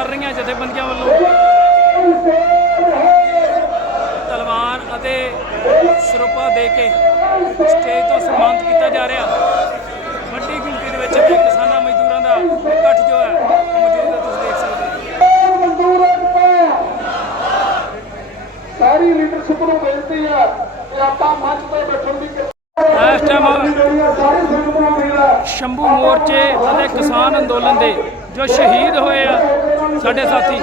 ਕਰ ਰਹੀਆਂ ਜਥੇਬੰਦੀਆਂ ਵੱਲੋਂ। ਤਲਵਾਰ ਅਤੇ ਸਰੂਪਾ ਦੇ ਕੇ ਸਟੇਜ ਤੋਂ ਸਨਮਾਨਿਤ ਕੀਤਾ ਜਾ ਰਿਹਾ। ਵੱਡੀ ਗਿਣਤੀ ਦੇ ਵਿੱਚ ਕਿਸਾਨਾਂ ਮਜ਼ਦੂਰਾਂ ਦਾ ਇਕੱਠ ਜੋ ਹੈ ਮੌਜੂਦ ਹੈ ਤੁਸੀਂ ਦੇਖ ਸਕਦੇ ਹੋ। ਸਾਰੀ ਲੀਡਰਸ਼ਿਪ ਨੂੰ ਬੇਨਤੀ ਹੈ ਕਿ ਆਪਾਂ ਮੰਚ ਤੇ ਬੈਠਣ ਦੀ ਇਸ ਟਾਈਮ ਸ਼ੰਭੂ ਮੋਰਚੇ ਅਤੇ ਕਿਸਾਨ ਅੰਦੋਲਨ ਦੇ ਜੋ ਸ਼ਹੀਦ ਹੋਏ ਆ ਸਾਡੇ ਸਾਥੀ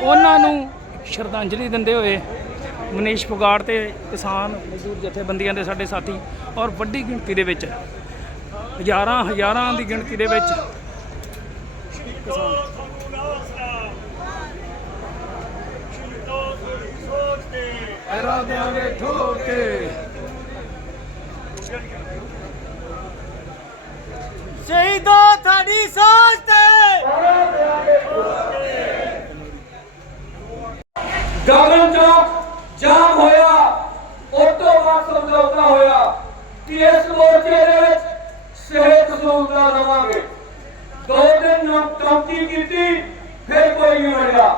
ਉਹਨਾਂ ਨੂੰ ਸ਼ਰਧਾਂਜਲੀ ਦਿੰਦੇ ਹੋਏ ਮਨੀਸ਼ ਫੁਗਾੜ ਤੇ ਕਿਸਾਨ ਮਜ਼ਦੂਰ ਜਥੇਬੰਦੀਆਂ ਦੇ ਸਾਡੇ ਸਾਥੀ ਔਰ ਵੱਡੀ ਗਿਣਤੀ ਦੇ ਵਿੱਚ ਹਜ਼ਾਰਾਂ ਹਜ਼ਾਰਾਂ ਦੀ ਗਿਣਤੀ ਦੇ ਵਿੱਚ ਦੇਾਂਗੇ ਠੋਕੇ ਸ਼ਹੀਦੋ ਤੁਹਾਡੀ ਸੋਚ ਤੇ ਗਗਨ ਚੌਕ ਜਾਮ ਹੋਇਆ ਉਸ ਤੋਂ ਬਾਅਦ ਸਮਝੌਤਾ ਹੋਇਆ। ਕਿ ਇਸ ਮੋਰਚੇ ਦੇ ਵਿੱਚ ਸਿਹਤ ਸਹੂਲਤਾਂ ਦੇਵਾਂਗੇ। ਦੋ ਦਿਨ ਚੌਕੀ ਕੀਤੀ, ਫਿਰ ਕੋਈ ਨਹੀਂ ਵੜਿਆ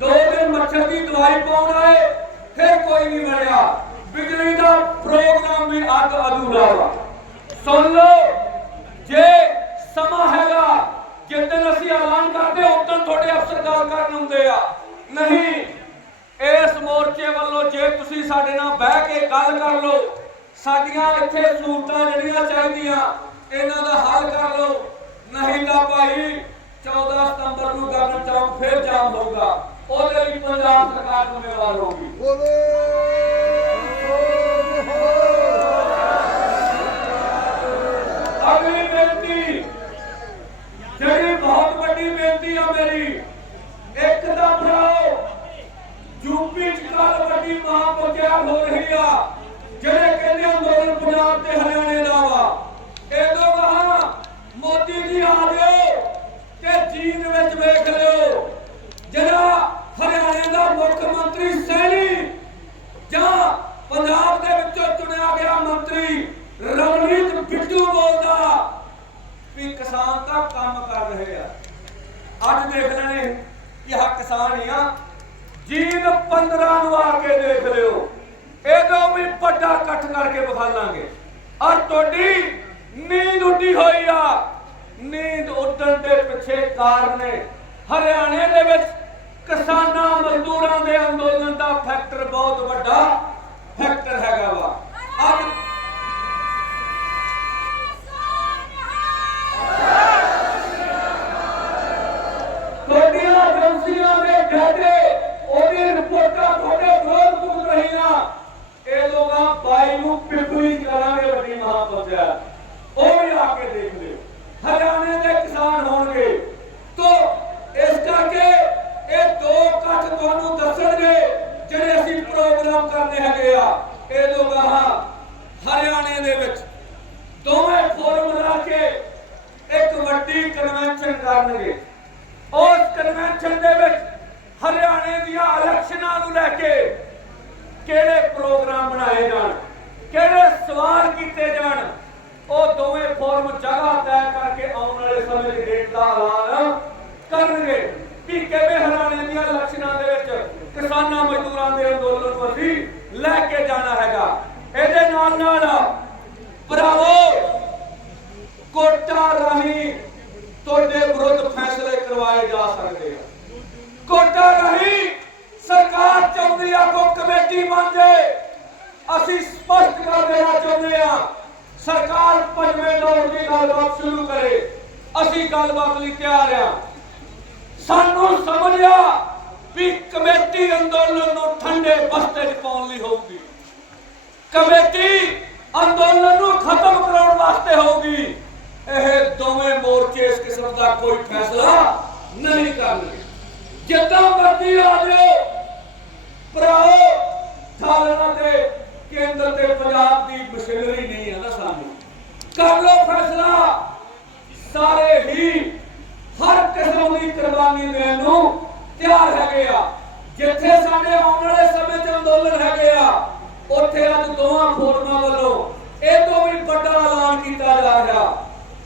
ਦੋ ਦਿਨ ਮੱਛਰ ਦੀ ਦਵਾਈ ਪਾਉਣ ਆਏ, ਫਿਰ ਕੋਈ ਨਹੀਂ ਵੜਿਆ ਬਿਜਲੀ ਦਾ ਪ੍ਰੋਗਰਾਮ ਵੀ ਅੱਧ ਅਧੂਰਾ ਵਾ। ਸੁਣ ਲਓ, ਜੇ ਸਮਾਂ ਹੈਗਾ ਜਿੱਦਣ ਅਸੀਂ ਐਲਾਨ ਕਰਦੇ ਉਦੋਂ ਤੁਹਾਡੇ ਅਫਸਰ ਗੱਲ ਕਰਨ ਹੁੰਦੇ ਆ। ਨਹੀਂ ਇਸ ਮੋਰਚੇ ਵੱਲੋਂ ਜੇ ਤੁਸੀਂ ਸਾਡੇ ਨਾਲ ਬਹਿ ਕੇ ਗੱਲ ਕਰ ਲਓ, ਸਾਡੀਆਂ ਇੱਥੇ ਸਹੂਲਤਾਂ ਜਿਹੜੀਆਂ ਚਾਹੀਦੀਆਂ, ਇਹਨਾਂ ਦਾ ਹੱਲ ਕਰ ਲਓ। ਨਹੀਂ ਤਾਂ ਭਾਈ 14 ਸਤੰਬਰ ਨੂੰ ਗਗਨ ਚੌਂਕ ਫਿਰ ਜਾਮ ਹੋਊਗਾ। ਉਹਦੇ ਲਈ ਪੰਜਾਬ ਸਰਕਾਰ ਜ਼ਿੰਮੇਵਾਰ ਹੋਊਗੀ। ਪੰਜਾਬ ਤੇ ਹਰਿਆਣੇ ਦਾ ਵਾ ਇਹ ਤੋਂ ਕਹਾ ਮੋਦੀ ਜੀ ਆ ਦਿਓ ਤੇ ਚੀਨ ਵਿੱਚ ਵੇਖ ਲਿਓ, ਜਿਹੜਾ ਹਰਿਆਣੇ ਦਾ ਮੁੱਖ ਮੰਤਰੀ ਸੈਣੀ ਜਾਂ ਪੰਜਾਬ ਦੇ ਵਿੱਚੋਂ ਚੁਣਿਆ ਗਿਆ ਮੰਤਰੀ ਰਮਨੀਤ ਬਿੱਟੂ ਬੋਲਦਾ, ਵੀ ਕਿਸਾਨ ਤਾਂ ਕੰਮ ਕਰ ਰਹੇ ਆ। ਅੱਜ ਦੇਖ ਲੈਣੇ ਕਿ ਆਹ ਕਿਸਾਨ ਹੀ ਆ ਜੀਨ 15 ਨੂੰ ਆ ਕੇ ਦੇਖ ਲਿਓ। ਇਹਦੋਂ ਵੀ ਵੱਡਾ ਇਕੱਠ ਕਰਕੇ ਵਿਖਾ ਲਾਂਗੇ ਔਰ ਤੁਹਾਡੀ ਨੀਂਦ ਉੱਡੀ ਹੋਈ ਆ। ਨੀਂਦ ਉੱਡਣ ਦੇ ਪਿੱਛੇ ਕਾਰਨ ਨੇ ਹਰਿਆਣੇ ਦੇ ਵਿੱਚ ਕਿਸਾਨਾਂ ਮਜ਼ਦੂਰਾਂ ਦੇ ਅੰਦੋਲਨ ਦਾ ਫੈਕਟਰ ਬਹੁਤ ਵੱਡਾ ਫੈਕਟਰ ਹੈਗਾ ਵਾ। ਅੱਜ ਤੁਹਾਡੀਆਂ ਏਜੰਸੀਆਂ ਦੇ ਡਾਟੇ ਉਹਦੀ ਰਿਪੋਰਟਾਂ ਤੁਹਾਡੇ ਵਿਰੋਧ ਪੁੱਜ ਰਹੀਆਂ ਇਹ ਲੋਕਾਂ ਬਾਈ ਨੂੰ ਪਿਪਲੀ ਕਰਾਂਗੇ ਵੱਡੀ ਮਹਾਪੰਚਾਇਤ ਉਹ ਵੀ ਆ ਕੇ ਦੇਖ ਲਿਓ ਹਰਿਆਣੇ ਦੇ ਕਿਸਾਨ ਹੋਣਗੇ ਤੋਂ ਇਸ ਕਰਕੇ ਇਹ ਦੋ ਇਕੱਠ ਤੁਹਾਨੂੰ ਦੱਸਣਗੇ ਜਿਹੜੇ ਅਸੀਂ ਪ੍ਰੋਗਰਾਮ ਕਰਨੇ ਹੈਗੇ ਆ ਇਹ ਲੋਕਾਂ ਹਰਿਆਣੇ ਦੇ ਵਿੱਚ। ਦੋਵੇਂ ਫੋਰਮ ਲਾ ਕੇ ਇੱਕ ਵੱਡੀ ਕਨਵੈਨਸ਼ਨ ਕਰਨਗੇ। ਉਸ ਕਨਵੈਨਸ਼ਨ ਦੇ ਵਿੱਚ ਹਰਿਆਣੇ ਦੀਆਂ ਇਲੈਕਸ਼ਨਾਂ ਨੂੰ ਲੈ ਕੇ ਕਿਹੜੇ ਪ੍ਰੋਗਰਾਮ ਬਣਾਏ ਜਾਣ, ਕਿਹੜੇ ਸਵਾਲ ਕੀਤੇ ਜਾਣ, ਉਹ ਦੋਵੇਂ ਫੋਰਮ ਜਗ੍ਹਾ ਤੈਅ ਕਰਕੇ ਆਉਣ ਵਾਲੇ ਸਮੇਂ ਦੀ ਡੇਟ ਦਾ ਐਲਾਨ ਕਰਨਗੇ ਕਿ ਕਿਵੇਂ ਹਰਿਆਣੇ ਦੀਆਂ ਇਲੈਕਸ਼ਨਾਂ ਦੇ ਵਿੱਚ ਕਿਸਾਨਾਂ ਮਜ਼ਦੂਰਾਂ ਦੇ ਅੰਦੋਲਨ ਨੂੰ ਅਸੀਂ ਲੈ ਕੇ ਜਾਣਾ ਹੈਗਾ। ਇਹਦੇ ਨਾਲ ਨਾਲ ਭਰਾਵੋ, ਕੋਟਾ ਰਾਹੀਂ ਤੁਹਾਡੇ ਵਿਰੁੱਧ ਫੈਸਲੇ ਕਰਵਾਏ ਜਾ ਸਕਦੇ ਆ। ਕੋਟਾ ਰਾਹੀਂ ਸਰਕਾਰ ਚਾਹੁੰਦੀ ਆ ਕੋ ਕਮੇਟੀ ਬਣ ਅਸੀਂ ਸਪਸ਼ਟ ਕਰ ਦੇਣਾ ਚਾਹੁੰਦੇ ਆ, ਸਰਕਾਰ ਪੰਜਵੇਂ ਦੌਰ ਦੀ ਗੱਲਬਾਤ ਸ਼ੁਰੂ ਕਰੇ। ਅਸੀਂ ਗੱਲਬਾਤ ਲਈ ਤਿਆਰ ਆ। ਸਾਨੂੰ ਸਮਝਿਆ ਵੀ ਕਮੇਟੀ ਅੰਦੋਲਨ ਨੂੰ ਠੰਡੇ ਬਸਤੇ 'ਚ ਪਾਉਣ ਲਈ ਹੋਊਗੀ। ਕਮੇਟੀ ਅੰਦੋਲਨ ਨੂੰ ਖਤਮ ਕਰਾਉਣ ਵਾਸਤੇ ਹੋਊਗੀ। ਇਹ ਦੋਵੇਂ ਮੋਰਚੇ ਇਸ ਕਿਸਮ ਦਾ ਕੋਈ ਫੈਸਲਾ ਨਹੀਂ ਕਰਨਗੇ। ਜਿੱਦਾਂ ਮਰਜ਼ੀ ਆ ਜਾਓ। ਭਰਾਓ ਥਾਲਣਾ ਤੇ ਕੇਂਦਰ ਤੇ ਪੰਜਾਬ ਦੀ ਮਸ਼ੀਨਰੀ ਨਹੀਂ ਹੈ ਨਾ ਸਾਨੂੰ ਕਰ ਲਓ ਫੈਸਲਾ। ਸਾਰੇ ਹੀ ਹਰ ਕਿਸਮ ਦੀ ਕੁਰਬਾਨੀ ਦੇਣ ਨੂੰ ਤਿਆਰ ਹੈਗੇ ਆ। ਜਿੱਥੇ ਸਾਡੇ ਆਉਣ ਵਾਲੇ ਸਮੇਂ 'ਚ ਅੰਦੋਲਨ ਹੈਗੇ ਆ ਉੱਥੇ ਅੱਜ ਦੋਵਾਂ ਫੋਰਮਾਂ ਵੱਲੋਂ ਇਹ ਤੋਂ ਵੀ ਵੱਡਾ ਐਲਾਨ ਕੀਤਾ ਜਾ ਰਿਹਾ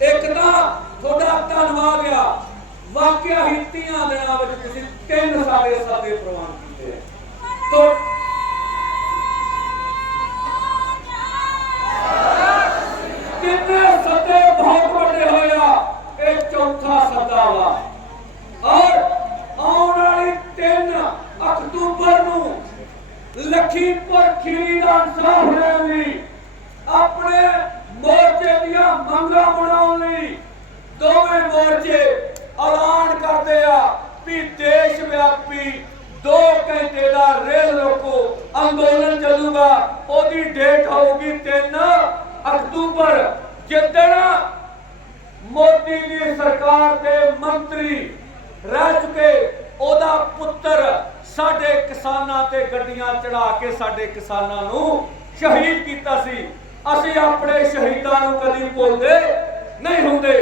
ਇੱਕ ਤਾਂ ਤੁਹਾਡਾ ਧੰਨਵਾਦ ਆ ਵਾਕਿਆ ਹੀ ਤੀਆਂ ਦਿਨਾਂ ਵਿੱਚ ਤੁਸੀਂ ਤਿੰਨ ਸਾਡੇ ਸਾਦੇ ਪ੍ਰਵਾਨ ਕੀਤੇ ਆ ਤਿੰਨੇ ਸੱਦੇ ਬਹੁਤ ਵੱਡੇ ਹੋਇਆ ਇਹ ਚੌਥਾ ਸੱਦਾ ਵਾ ਔਰ ਆਉਣ ਵਾਲੀ 3 ਅਕਤੂਬਰ ਨੂੰ ਲਖੀਪੁਰ ਖੀਰੀ ਦਾ ਇਨਸਾਫ ਲੈਣ ਲਈ ਆਪਣੇ ਮੋਰਚੇ ਦੀਆਂ ਮੰਗਾਂ ਬਣਾਉਣ ਲਈ ਦੋਵੇਂ ਮੋਰਚੇ ਐਲਾਨ ਕਰਦੇ ਆ ਵੀ ਦੇਸ਼ ਵਿਆਪੀ 2 ਘੰਟੇ ਦਾ ਰੇਲ ਰੋਕੋ ਅੰਦੋਲਨ ਚੱਲੂਗਾ ਉਹਦੀ ਡੇਟ ਹੋਊਗੀ 3 ਅਕਤੂਬਰ ਜਿੱਦਣ ਮੋਦੀ ਦੀ ਸਰਕਾਰ ਦੇ ਮੰਤਰੀ ਰਹਿ ਚੁੱਕੇ, ਉਹਦਾ ਪੁੱਤਰ ਸਾਡੇ ਕਿਸਾਨਾਂ ਤੇ ਗੱਡੀਆਂ ਚੜਾ ਕੇ ਸਾਡੇ ਕਿਸਾਨਾਂ ਨੂੰ ਸ਼ਹੀਦ ਕੀਤਾ ਸੀ। ਅਸੀਂ ਆਪਣੇ ਸ਼ਹੀਦਾਂ ਨੂੰ ਕਦੀ ਭੁੱਲਦੇ ਨਹੀਂ ਹੁੰਦੇ।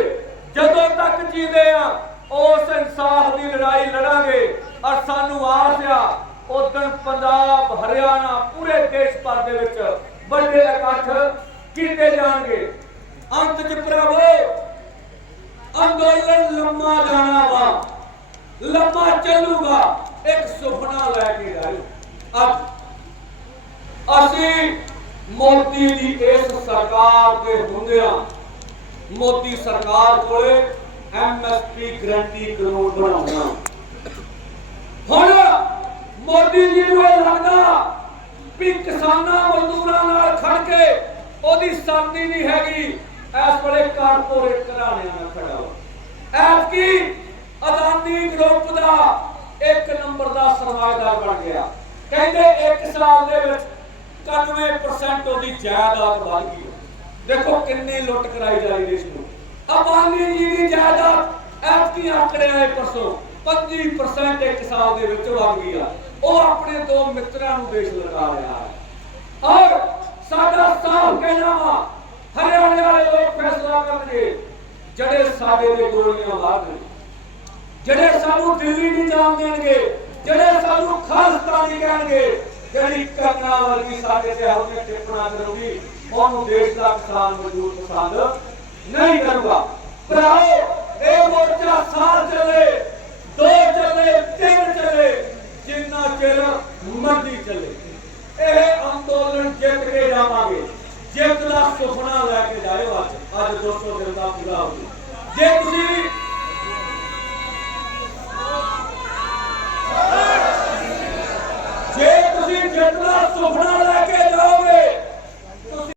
ਜਦੋਂ ਤੱਕ ਜੀਦੇ ਆ, ਉਸ ਇਨਸਾਫ ਦੀ ਲੜਾਈ ਲੜਾਂਗੇ। ਔਰ ਸਾਨੂੰ ਆਸ ਆ ਉਦੋਂ ਪੰਜਾਬ, ਹਰਿਆਣਾ ਪੂਰੇ ਦੇਸ਼ ਭਰ ਦੇ ਵਿੱਚ ਵੱਡੇ ਇਕੱਠ ਕੀਤੇ ਜਾਣਗੇ? ਅੰਤ ਚ ਪ੍ਰਭੂ, ਅੰਦੋਲਨ ਲੰਮਾ ਜਾਣਾ ਵਾ। ਲੰਮਾ ਚੱਲੂਗਾ, ਇੱਕ ਸੁਪਨਾ ਲੈ ਕੇ ਜਾਇਓ ਅੱਜ ਅਸੀਂ ਮੋਦੀ ਦੀ ਇਸ ਸਰਕਾਰ ਦੇ ਹੁੰਦਿਆਂ, ਮੋਦੀ ਸਰਕਾਰ ਕੋਲੇ ਐਮਐਸਪੀ ਗਰੰਟੀ ਕਾਨੂੰਨ ਬਣਾਉਣਾ। ਹੁਣ ਮੋਦੀ ਜੀ ਨੂੰ ਇਹ ਲੱਗਦਾ ਵੀ ਕਿਸਾਨਾਂ ਮਜ਼ਦੂਰਾਂ ਨਾਲ ਖੜ ਕੇ ਉਹਦੀ ਸਾਥੀ ਨਹੀਂ ਹੈਗੀ। ਇਸ ਵੇਲੇ ਕਾਰਪੋਰੇਟ ਘਰਾਣਿਆਂ ਨਾਲ ਖੜਾ ਵਾ ਐਤਕੀ ਅਦਾਨੀ ਗਰੁੱਪ ਦਾ ਇੱਕ ਨੰਬਰ ਦਾ ਸਰਮਾਏਦਾਰ ਬਣ ਗਿਆ। ਕਹਿੰਦੇ ਇੱਕ ਸਾਲ ਦੇ ਵਿੱਚ 91% ਉਹਦੀ ਜਾਇਦਾਦ ਵੱਧ ਗਈ ਦੇਖੋ ਕਿੰਨੀ ਲੁੱਟ ਕਰਾਈ ਜਾ ਰਹੀ ਦੇਸ਼ ਨੂੰ। ਅਬਾਨੀ ਜੀ ਦੀ ਜਾਇਦਾਦ ਐਤਕੀ ਆંકੜੇ ਆਏ ਪਰਸੋਂ। 25% ਇੱਕ ਸਾਲ ਦੇ ਵਿੱਚ ਵੱਧ ਗਈ ਆ। ਉਹ ਆਪਣੇ ਦੋ ਮਿੱਤਰਾਂ ਨੂੰ ਦੇਸ਼ ਲਗਾ ਰਿਹਾ ਹੈ। ਔਰ ਸਾਡਾ ਸਾਫ਼ ਕਹਿਣਾ ਹਰਿਆਣੇ ਵਾਲੇ ਲੋਕ ਫੈਸਲਾ ਕਰਨਗੇ। ਜਿਹੜੇ ਸਾਡੇ ਦੇ ਗੋਲੀਆਂ ਮਾਰਨਗੇ ਜਿਹੜੇ ਸਾਨੂੰ ਦਿੱਲੀ ਨਹੀਂ ਜਾਣ ਦੇਣਗੇ, ਜਿਹੜੇ ਸਾਨੂੰ ਖਾਲਸਤਾਨੀ ਕਹਿਣਗੇ, ਜਿਹੜੀ ਕੰਗਨਾ ਵਰਗੀ ਸਾਡੇ ਤੇ ਇਹੋ ਜਿਹੇ ਟਿੱਪਣਾ ਕਰੂਗੀ, ਉਹਨੂੰ ਦੇਸ਼ ਦਾ ਕਿਸਾਨ ਮਜ਼ਦੂਰ ਪਸੰਦ ਨਹੀਂ ਕਰੂਗਾ। ਭਰਾਓ ਇਹ ਮੋਰਚਾ ਸਾਲ ਚੱਲੇ, ਦੋ ਚੱਲੇ, ਤਿੰਨ ਚੱਲੇ, ਜਿੰਨਾ ਚਿਰ ਮਰਜ਼ੀ ਚੱਲੇ। ਇਹ ਅੰਦੋਲਨ ਜਿੱਤ ਕੇ ਜਾਵਾਂਗੇ। ਜਿੱਤ ਦਾ ਸੁਪਨਾ ਲੈ ਕੇ ਜਾਇਓ ਅੱਜ। ਅੱਜ 200 ਦਿਨ ਦਾ ਪੂਰਾ ਹੋ ਗਿਆ। ਜੇ ਤੁਸੀਂ ਜੇ ਤੁਸੀਂ ਜਿੱਤ ਦਾ ਸੁਪਨਾ ਲੈ